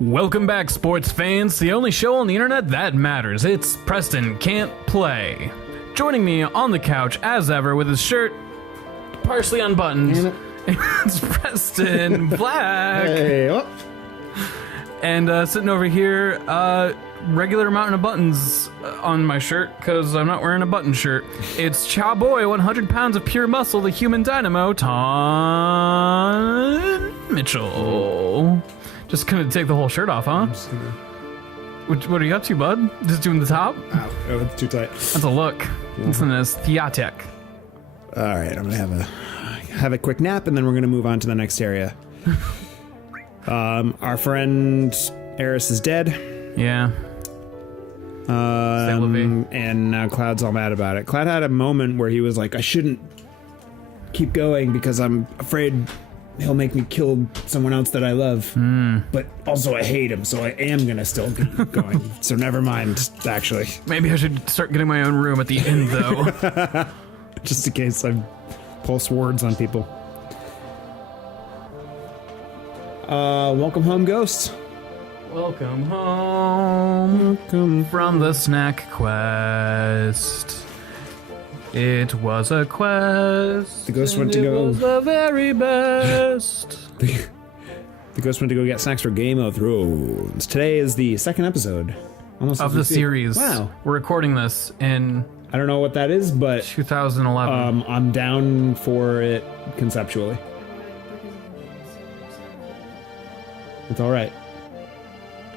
Welcome back, sports fans, to the only show on the internet that matters. It's Preston Can't Play. Joining me on the couch, as ever, with his shirt partially unbuttoned, it's Preston Black. Hey, oh. And sitting over here, regular amount of buttons on my shirt, because I'm not wearing a button shirt. It's Chow Boy, 100 pounds of pure muscle, the human dynamo, Taun Mitchell. Just gonna take the whole shirt off, huh? What are you up to, bud? Just doing the top? Oh, it's too tight. That's a look. Yeah. It's an aesthetic. All right, I'm gonna have a quick nap, and then we're gonna move on to the next area. Our friend Eris is dead. Yeah. And now Cloud's all mad about it. Cloud had a moment where he was like, I shouldn't keep going because I'm afraid he'll make me kill someone else that I love. But also I hate him, so I am gonna still keep going. So never mind, actually. Maybe I should start getting my own room at the end, though. Just in case I pull swords on people. Welcome home, ghosts. Welcome home. Welcome from the snack quest. It was a quest. The ghost went to go. It was the very best. The ghost went to go get snacks for Game of Thrones. Today is the second episode, almost of the series. Wow, we're recording this in. I don't know what that is, but 2011. I'm down for it conceptually. It's all right.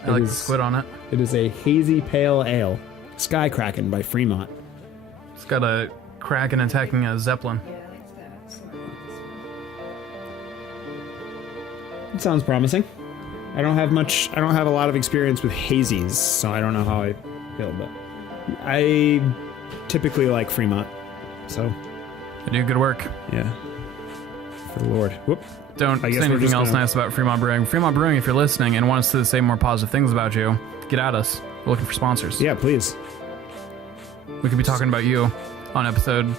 I like the squid on it. It is a hazy pale ale, Sky Kraken by Fremont. It's got a kraken attacking a zeppelin. It sounds promising. I don't have a lot of experience with hazies, so I don't know how I feel, but I typically like Fremont, so. They do good work. Yeah. For the Lord. Whoop. Don't say anything else nice about Fremont Brewing. Fremont Brewing, if you're listening and want us to say more positive things about you, get at us. We're looking for sponsors. Yeah, please. We could be talking about you on episode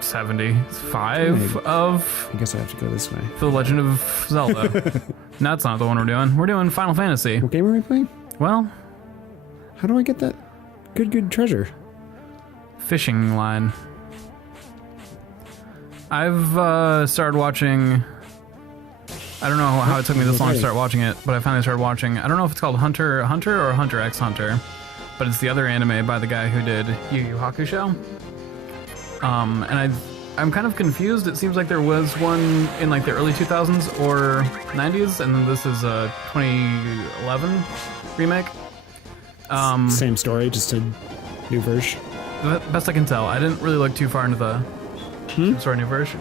75 of... I guess I have to go this way. The Legend of Zelda. No, that's not the one we're doing. We're doing Final Fantasy. What game are we playing? Well... How do I get that good treasure? Fishing line. I've started watching... I don't know how it took me this long to start watching it, but I finally started watching... I don't know if it's called Hunter or Hunter x Hunter, but it's the other anime by the guy who did Yu Yu Hakusho. And I'm kind of confused. It seems like there was one in like the early 2000s or 90s, and then this is a 2011 remake. Same story, just a new version. Best I can tell. I didn't really look too far into the new version.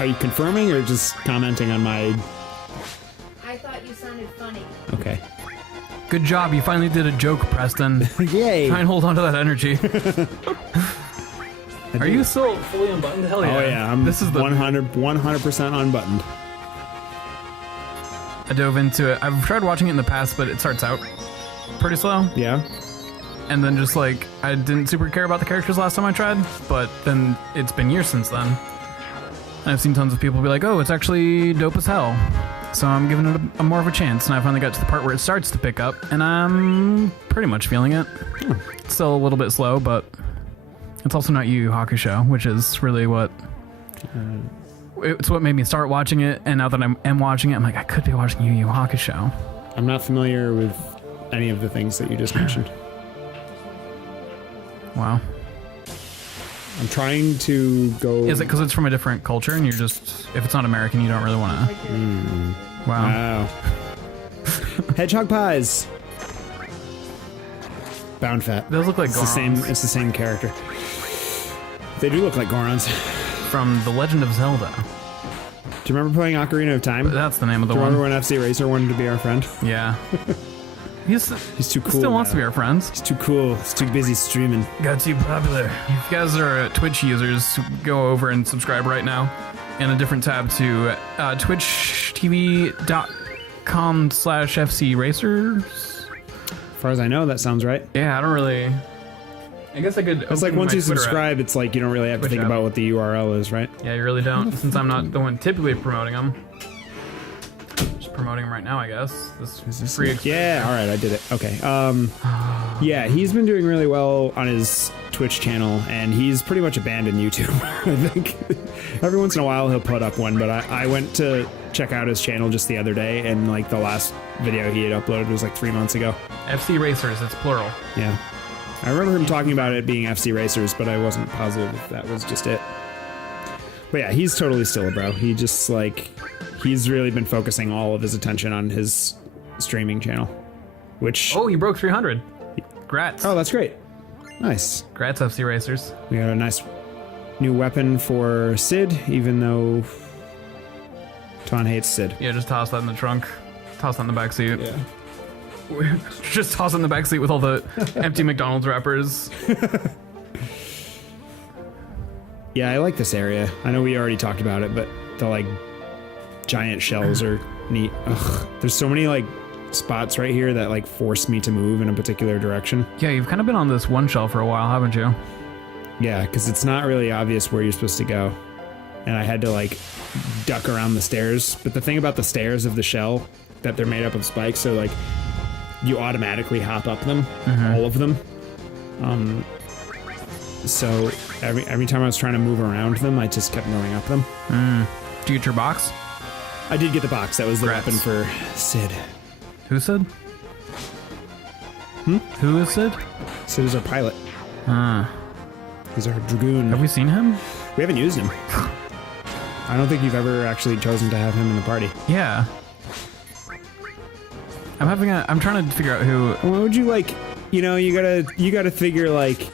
Are you confirming or just commenting on my... I thought you sounded funny. Okay. Good job, you finally did a joke, Preston. Yay! Try and hold on to that energy. Are you still fully unbuttoned? Hell yeah. Oh yeah, I'm this is the 100% unbuttoned. I dove into it. I've tried watching it in the past, but it starts out pretty slow. Yeah. And then just like, I didn't super care about the characters last time I tried, but then it's been years since then. And I've seen tons of people be like, oh, it's actually dope as hell. So I'm giving it a more of a chance, and I finally got to the part where it starts to pick up, and I'm pretty much feeling it. It's still a little bit slow, but it's also not Yu Yu Hakusho, which is really what... It's what made me start watching it, and now that I am watching it, I'm like, I could be watching Yu Yu Hakusho. I'm not familiar with any of the things that you just mentioned. Wow. I'm trying to go... Is it because it's from a different culture, and you're just... If it's not American, you don't really want to... Wow. Hedgehog pies. Bound fat. Those look like Gorons. It's the same character. They do look like Gorons. From The Legend of Zelda. Do you remember playing Ocarina of Time? That's the name of the one. one. Remember when FCRacer wanted to be our friend? Yeah. He's too cool. He still wants to be our friends. He's too cool. He's too busy streaming. Got too popular. If you guys are Twitch users, go over and subscribe right now. And a different tab to twitchtv.com/FCRacer. As far as I know, that sounds right. Yeah, I don't really... I guess I could... It's like once you subscribe, it's like you don't really have to think about what the URL is, right? Yeah, you really don't, since I'm not the one typically promoting them. promoting him right now, I guess. This Is free this yeah, alright, I did it. Okay. Yeah, he's been doing really well on his Twitch channel, and he's pretty much abandoned YouTube, I think. Every once in a while he'll put up one, but I went to check out his channel just the other day, and like the last video he had uploaded was like 3 months ago. FCRacers, it's plural. Yeah. I remember him talking about it being FCRacers, but I wasn't positive if that was just it. But yeah, he's totally still a bro. He just like, he's really been focusing all of his attention on his streaming channel, which... Oh, you broke 300. Grats. Oh, that's great. Nice. Grats, FCRacers. We got a nice new weapon for Sid, even though Taun hates Sid. Yeah, just toss that in the trunk. Toss that in the back seat. Yeah. Just toss it in the back seat with all the empty McDonald's wrappers. Yeah, I like this area. I know we already talked about it, but the like giant shells are neat. Ugh, there's so many like spots right here that like force me to move in a particular direction. Yeah, you've kind of been on this one shell for a while, haven't you? Yeah, because it's not really obvious where you're supposed to go. And I had to like duck around the stairs. But the thing about the stairs of the shell, that they're made up of spikes, so like you automatically hop up them, all of them. So every time I was trying to move around them, I just kept going up them. Did you get your box? I did get the box. That was the weapon for Sid. Who Sid? Who is Sid? Sid is our pilot. He's our dragoon. Have we seen him? We haven't used him. I don't think you've ever actually chosen to have him in the party. Yeah. I'm trying to figure out who. What would you like? You know, you gotta figure like,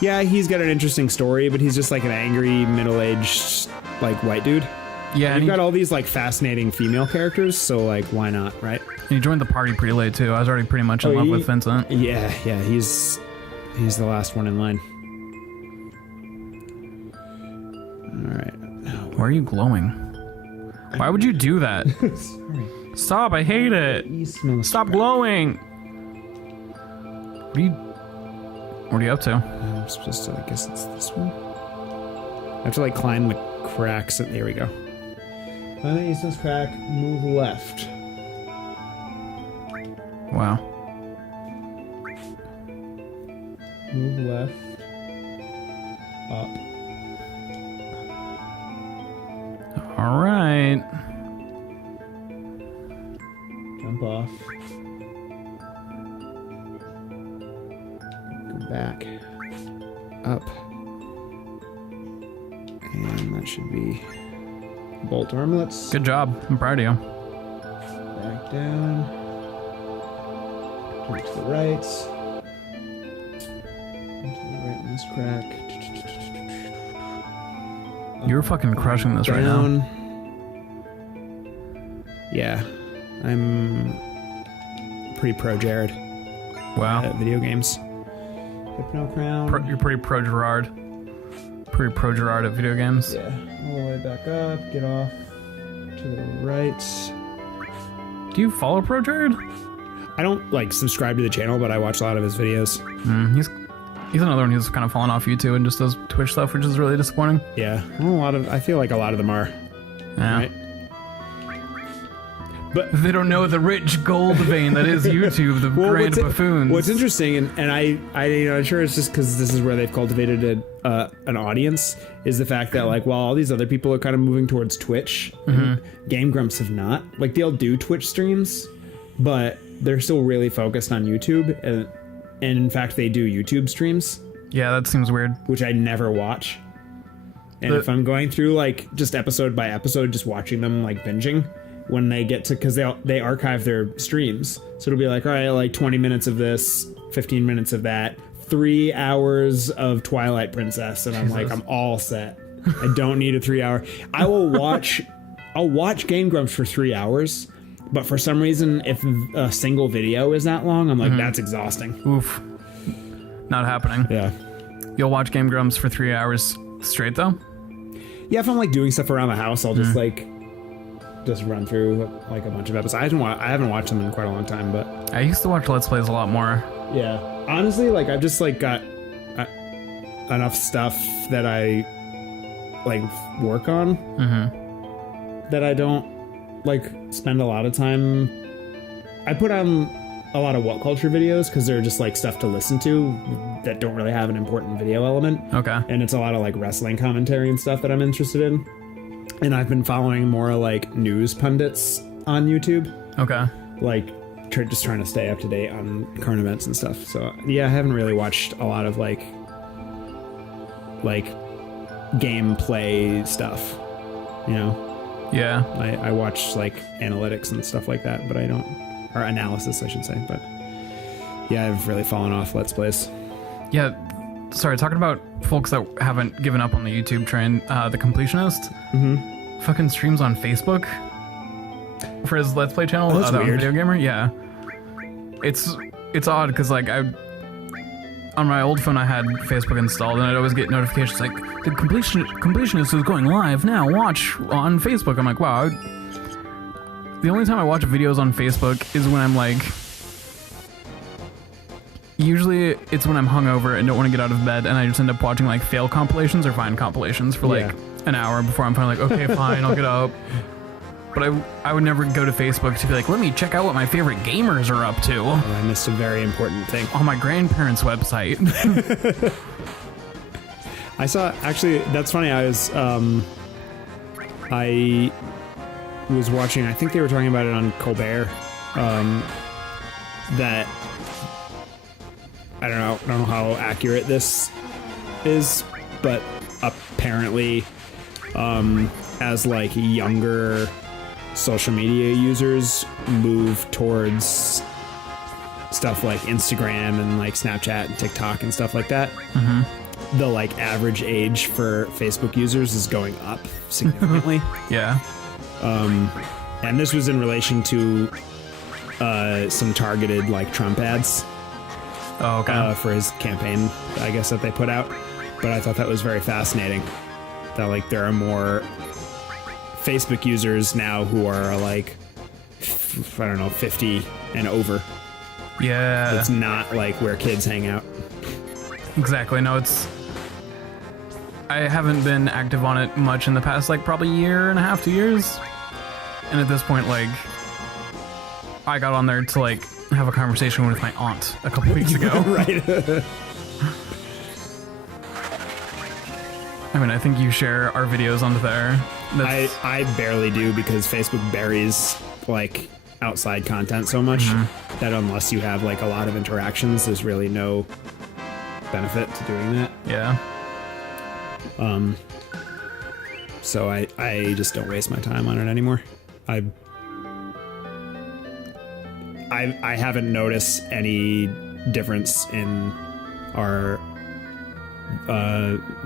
yeah, he's got an interesting story, but he's just like an angry middle-aged like white dude. Yeah, and you've got all these like fascinating female characters, so like why not, right? And he joined the party pretty late too. I was already pretty much in love with Vincent. Yeah, he's the last one in line. All right. Why are you glowing? Why would you do that? Sorry. Stop! I hate it. Stop glowing. What are you up to? I'm supposed to. I guess it's this one. I have to like climb the cracks. There we go. Climb the easternmost crack. Move left. Wow. Move left. Up. All right. Jump off. Go back. Up. And that should be bolt armlets. Good job. I'm proud of you. Back down. Turn to the right. Turn to the right in this crack. You're fucking crushing this right now. Yeah. I'm pretty pro Jared Wow. at video games. Hypno Crown. You're pretty pro Gerard. Pretty pro Gerard at video games. Yeah. All the way back up. Get off to the right. Do you follow Pro Jared? I don't like subscribe to the channel, but I watch a lot of his videos. He's another one who's kind of fallen off YouTube and just does Twitch stuff, which is really disappointing. Yeah. Well, I feel like a lot of them are. Yeah. Right? But they don't know the rich gold vein that is YouTube, the grand buffoons. What's interesting, and I'm sure it's just because this is where they've cultivated an audience, is the fact that like while all these other people are kind of moving towards Twitch, Game Grumps have not. Like they'll do Twitch streams, but they're still really focused on YouTube, and in fact they do YouTube streams. Yeah, that seems weird. Which I never watch. And if I'm going through like just episode by episode, just watching them like binging. When they get to, because they archive their streams, so it'll be like, all right, like 20 minutes of this, 15 minutes of that, 3 hours of Twilight Princess, and I'm like, I'm all set. I don't need a 3 hour. I'll watch Game Grumps for 3 hours, but for some reason, if a single video is that long, I'm like, that's exhausting. Oof, not happening. Yeah, you'll watch Game Grumps for 3 hours straight though. Yeah, if I'm like doing stuff around the house, I'll just just run through like a bunch of episodes. I haven't watched them in quite a long time, but I used to watch Let's Plays a lot more. Yeah, honestly, like I've just like got enough stuff that I like work on that I don't like spend a lot of time. I put on a lot of What Culture videos because they're just like stuff to listen to that don't really have an important video element. Okay. And it's a lot of like wrestling commentary and stuff that I'm interested in. And I've been following more like news pundits on YouTube. Okay. Like just trying to stay up to date on current events and stuff. So yeah, I haven't really watched a lot of like gameplay stuff, you know? Yeah. I watch like analytics and stuff like that, but I don't, or analysis I should say, but yeah, I've really fallen off Let's Plays. Yeah, sorry, talking about folks that haven't given up on the YouTube train, the Completionist fucking streams on Facebook for his Let's Play channel. Oh, that's weird. Video Gamer, yeah. It's odd because like on my old phone I had Facebook installed and I'd always get notifications like the completionist is going live now. Watch on Facebook. I'm like, wow. The only time I watch videos on Facebook is when I'm like, usually it's when I'm hungover and don't want to get out of bed, and I just end up watching like fail compilations or Vine compilations for like an hour before I'm finally like, okay, fine, I'll get up. But I would never go to Facebook to be like, let me check out what my favorite gamers are up to. Oh, I missed a very important thing. On my grandparents' website. I saw, actually, that's funny, I was watching, I think they were talking about it on Colbert, that, I don't know how accurate this is, but apparently, as like younger social media users move towards stuff like Instagram and like Snapchat and TikTok and stuff like that, the like average age for Facebook users is going up significantly. Yeah. And this was in relation to some targeted like Trump ads. Oh, okay. For his campaign, I guess, that they put out. But I thought that was very fascinating. That like there are more Facebook users now who are like, I don't know, 50 and over. Yeah. It's not like where kids hang out. Exactly. No, I haven't been active on it much in the past, like probably year and a half, 2 years. And at this point, like, I got on there to like have a conversation with my aunt a couple weeks ago. Right. I mean, I think you share our videos onto there. I barely do because Facebook buries like outside content so much that unless you have like a lot of interactions, there's really no benefit to doing that. Yeah. So I just don't waste my time on it anymore. I haven't noticed any difference in our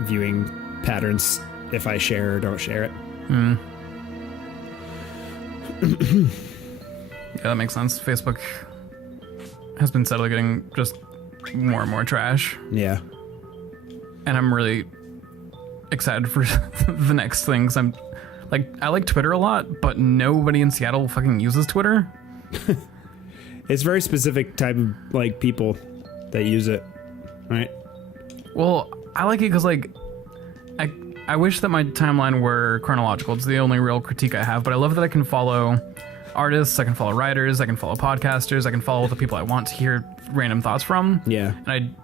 viewing patterns if I share or don't share it. Yeah, that makes sense. Facebook has been steadily getting just more and more trash. Yeah. And I'm really excited for the next things. I like Twitter a lot, but nobody in Seattle fucking uses Twitter. It's very specific type of like people that use it, right? Well, I like it because like I wish that my timeline were chronological. It's the only real critique I have, but I love that I can follow artists, I can follow writers, I can follow podcasters, I can follow the people I want to hear random thoughts from. Yeah. And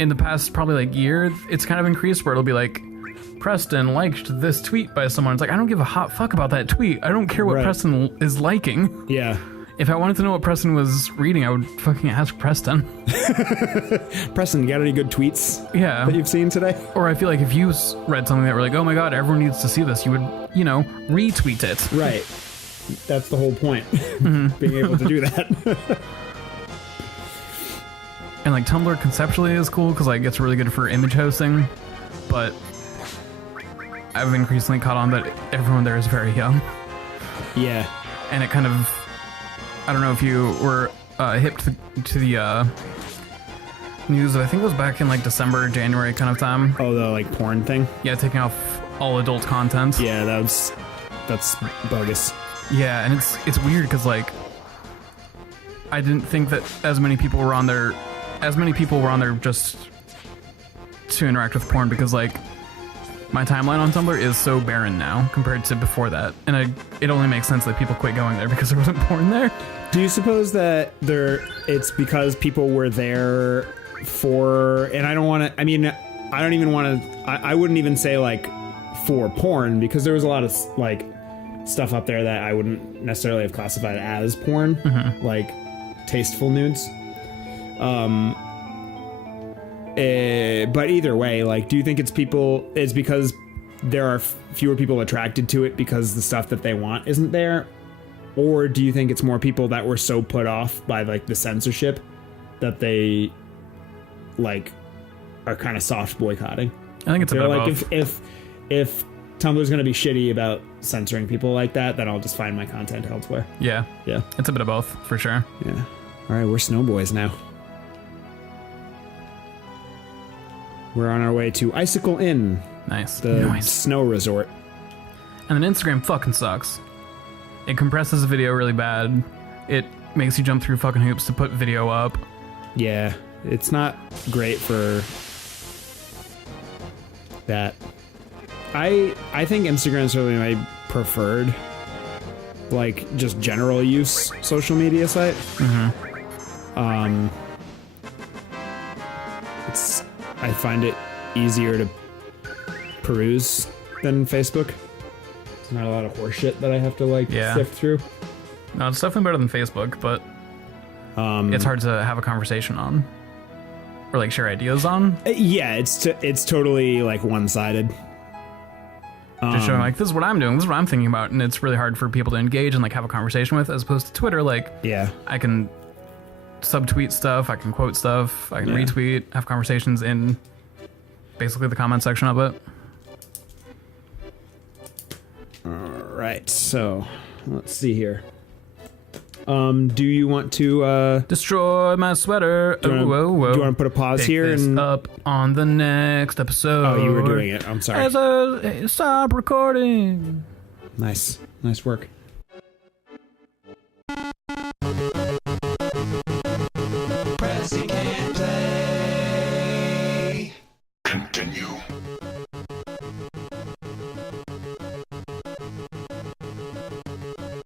in the past probably like year, it's kind of increased where it'll be like, Preston liked this tweet by someone. It's like, I don't give a hot fuck about that tweet. I don't care what Preston is liking. Yeah. If I wanted to know what Preston was reading, I would fucking ask Preston. Preston, you got any good tweets? Yeah. That you've seen today? Or I feel like if you read something that were like, oh my god, everyone needs to see this, you would, retweet it. Right. That's the whole point. Being able to do that. And like Tumblr conceptually is cool because like it's really good for image hosting, but I've increasingly caught on that everyone there is very young. Yeah. And it kind of, I don't know if you were hip to the news. I think it was back in like December, January kind of time. Oh, the like porn thing? Yeah, taking off all adult content. Yeah, that's bogus. Yeah, and it's weird because like I didn't think that as many people were on there just to interact with porn, because like My timeline on Tumblr is so barren now compared to before that, and it only makes sense that people quit going there because there wasn't porn there. Do you suppose that it's because people were there for, and I don't want to, I mean, I don't even want to, I wouldn't even say like for porn, because there was a lot of like stuff up there that I wouldn't necessarily have classified as porn, like tasteful nudes. But either way, like, do you think it's because there are fewer people attracted to it because the stuff that they want isn't there? Or do you think it's more people that were so put off by like the censorship that they like are kind of soft boycotting? I think it's a bit like, of both. if Tumblr's gonna be shitty about censoring people like that, then I'll just find my content elsewhere. Yeah. Yeah. It's a bit of both, for sure. Yeah. All right, we're snowboys now. We're on our way to Icicle Inn, Nice. the snow resort. And then Instagram fucking sucks. It compresses the video really bad. It makes you jump through fucking hoops to put video up. Yeah, it's not great for that. I think Instagram is really my preferred, like, just general use social media site. I find it easier to peruse than Facebook. There's not a lot of horseshit that I have to like sift through. No, it's definitely better than Facebook, but it's hard to have a conversation on or like share ideas on. Yeah, it's totally like one-sided. Just showing like, this is what I'm doing, this is what I'm thinking about, and it's really hard for people to engage and like have a conversation with, as opposed to Twitter. Like, yeah, I can subtweet stuff, I can quote stuff, I can retweet, have conversations in basically the comment section of it. All right, so let's see here. Do you want to destroy my sweater? Do you want to put a pause Pick here this and up on the next episode? Oh, you were doing it. I'm sorry. Stop recording. Nice work.